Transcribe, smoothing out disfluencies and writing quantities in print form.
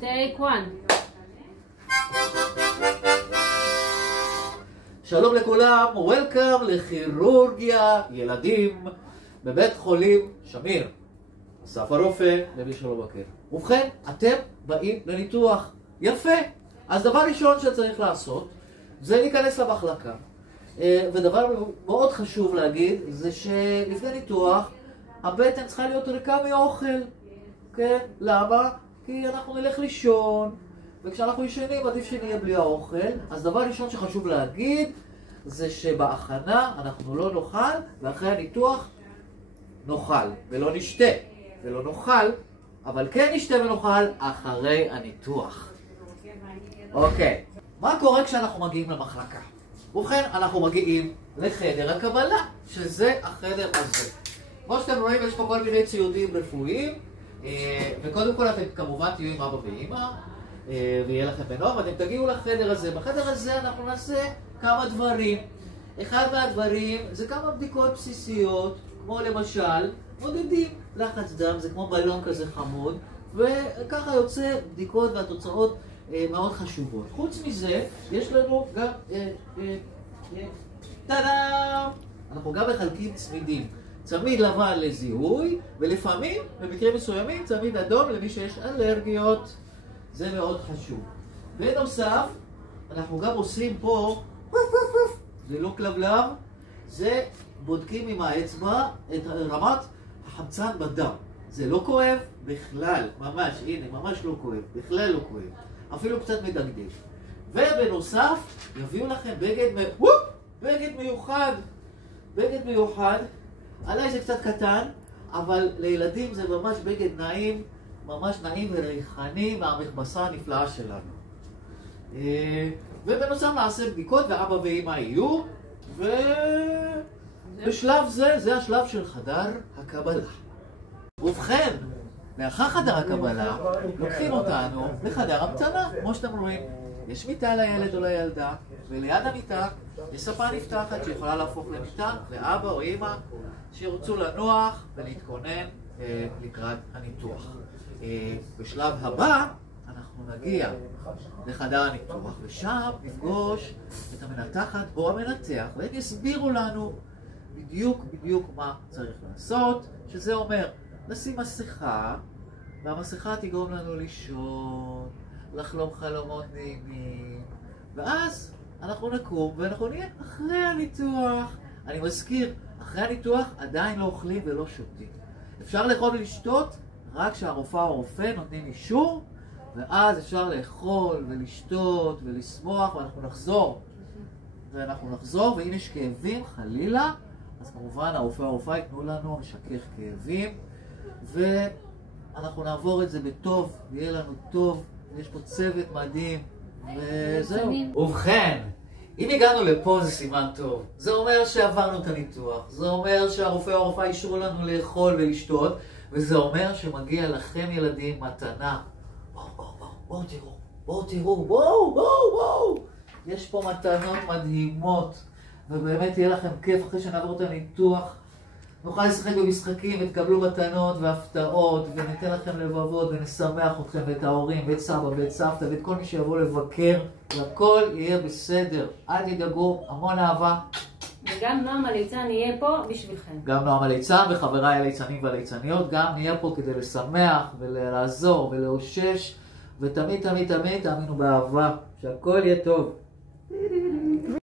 Take one. שלום לכולם, Welcome לכירורגיה ילדים בבית חולים שמיר. אסף הרופא למי שלא מכיר. ובכן, אתם באים לניתוח. יפה. אז דבר ראשון שצריך לעשות זה להיכנס למחלקה. ודבר מאוד חשוב להגיד זה שלפני ניתוח הבטן צריכה להיות ריקה מאוכל. כן? למה? כי אנחנו נלך לישון, וכשאנחנו ישנים עדיף שנהיה בלי האוכל. אז דבר ראשון שחשוב להגיד זה שבהכנה אנחנו לא נאכל, ואחרי הניתוח נאכל ולא נשתה ולא נאכל, אבל כן נשתה ונאכל אחרי הניתוח. אוקיי, מה קורה כשאנחנו מגיעים למחלקה? ובכן, אנחנו מגיעים לחדר הקבלה, שזה החדר הזה. כמו שאתם רואים, יש פה כל מיני ציודים רפואיים, וקודם כל אתם כמובן תהיו עם אבא ואמא, ויהיה לכם בנוח, ואתם תגיעו לחדר הזה. בחדר הזה אנחנו נעשה כמה דברים. אחד מהדברים זה כמה בדיקות בסיסיות, כמו למשל מודדים לחץ דם, זה כמו בלון כזה חמוד, וככה יוצא בדיקות והתוצאות מאוד חשובות. חוץ מזה, יש לנו גם טאדאם! אנחנו גם מחלקים צמידים. צמיד לבן לזיהוי, ולפעמים, במקרים מסוימים, צמיד אדום למי שיש אלרגיות. זה מאוד חשוב. בנוסף, אנחנו גם עושים פה, זה לא כלבלב, זה בודקים עם האצבע את רמת החמצן בדם. זה לא כואב בכלל, ממש, הנה, ממש לא כואב, בכלל לא כואב. אפילו קצת מדגדג. ובנוסף, יביאו לכם בגד מיוחד. בגד מיוחד. עליי זה קצת קטן, אבל לילדים זה ממש בגד נעים, ממש נעים וריחני מהמכבסה הנפלאה שלנו. ובנוסף נעשה בדיקות ואבא ואמא יהיו, ובשלב זה, זה השלב של חדר הקבלה. ובכן, לאחר חדר הקבלה, לוקחים אותנו לחדר המתנה, כמו שאתם רואים. יש מיטה לילד או לילדה, וליד המיטה יש ספה נפתחת שיכולה להפוך למיטה לאבא או אמא שירצו לנוח ולהתכונן לקראת הניתוח. בשלב הבא אנחנו נגיע לחדר הניתוח, ושם נפגוש את המנתחת או המנתח, והם יסבירו לנו בדיוק מה צריך לעשות, שזה אומר לשים מסכה, והמסכה תגרום לנו לישון, לחלום חלומות נעימים, ואז אנחנו נקום ואנחנו נהיה אחרי הניתוח. אני מזכיר, אחרי הניתוח עדיין לא אוכלים ולא שותים. אפשר לאכול ולשתות רק כשהרופאה או הרופא נותנים אישור, ואז אפשר לאכול ולשתות ולשמוח, ואנחנו נחזור, ואם יש כאבים חלילה, אז כמובן הרופא או הרופאה ייתנו לנו משכך כאבים, ואנחנו נעבור את זה בטוב, ויהיה לנו טוב. יש פה צוות מדהים, וזהו. ובכן, אם הגענו לפה זה סימן טוב. זה אומר שעברנו את הניתוח, זה אומר שהרופא או הרופאה אישרו לנו לאכול ולשתות, וזה אומר שמגיע לכם ילדים מתנה. בואו תראו. יש פה מתנות מדהימות, ובאמת יהיה לכם כיף אחרי שנעבור את הניתוח. נוכל לשחק במשחקים ותקבלו מתנות והפתעות, וניתן לכם לבבות ונשמח אתכם ואת ההורים ואת סבא ואת סבתא ואת כל מי שיבוא לבקר, והכל יהיה בסדר. אל תדאגו, המון אהבה. וגם נועם הליצן יהיה פה בשבילכם. גם נועם הליצן וחבריי הליצנים והליצניות, גם נהיה פה כדי לשמח ולעזור ולאושש, ותמיד תאמינו באהבה, שהכל יהיה טוב.